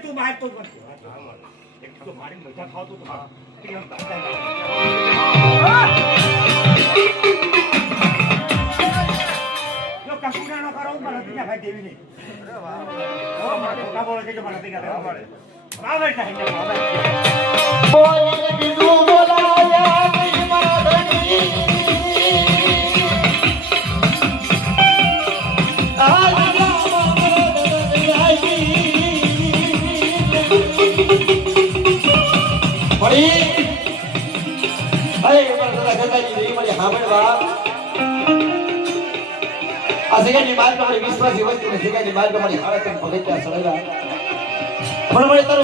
તું બહાર તો મારી મજા ખાવ તો કશું ના કરો મારા ભાઈ દેવી નહીં બોલે છે કે મારા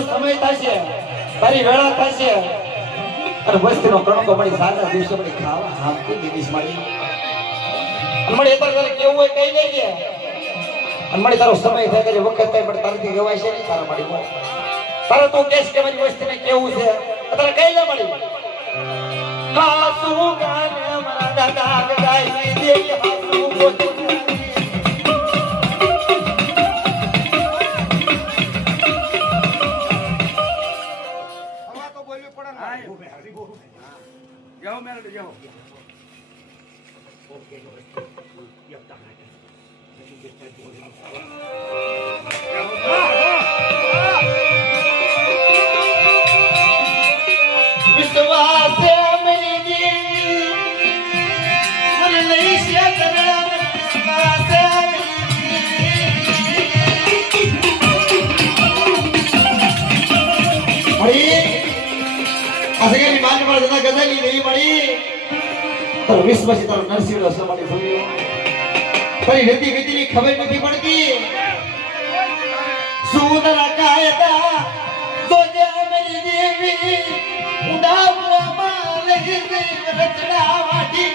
સમય થશે તારી વેળા થશે અને વસ્તીનો કણકો મળી સાદા દિવસે મળી ખાવા હાથથી દીધીશ મારી મળી તારે કેવું હોય કઈ લેજે અને મળી તારો સમય થાય ત્યારે વખત થાય પણ તારથી ગવાય છે નહીં તારા મળી તારે તું કેસ કે મારી વસ્તીને કેવું છે તારે કઈ લે મળી હાસુ ગાને મારા દાદા ગાઈ દેવી હાસુ પોતે जाओ मेरे जाओ ओके विश्वास मेरी देवी मन नहीं से करना विश्वास भाई असगे मान पर जना गजली नहीं पड़ी तो विश्व से तो नरसिंह रसो मारी बोलियो पर गति गति की खबर नहीं पड़ती सुंदर कायदा तो जे मेरी देवी उड़ा माले रचना वाटी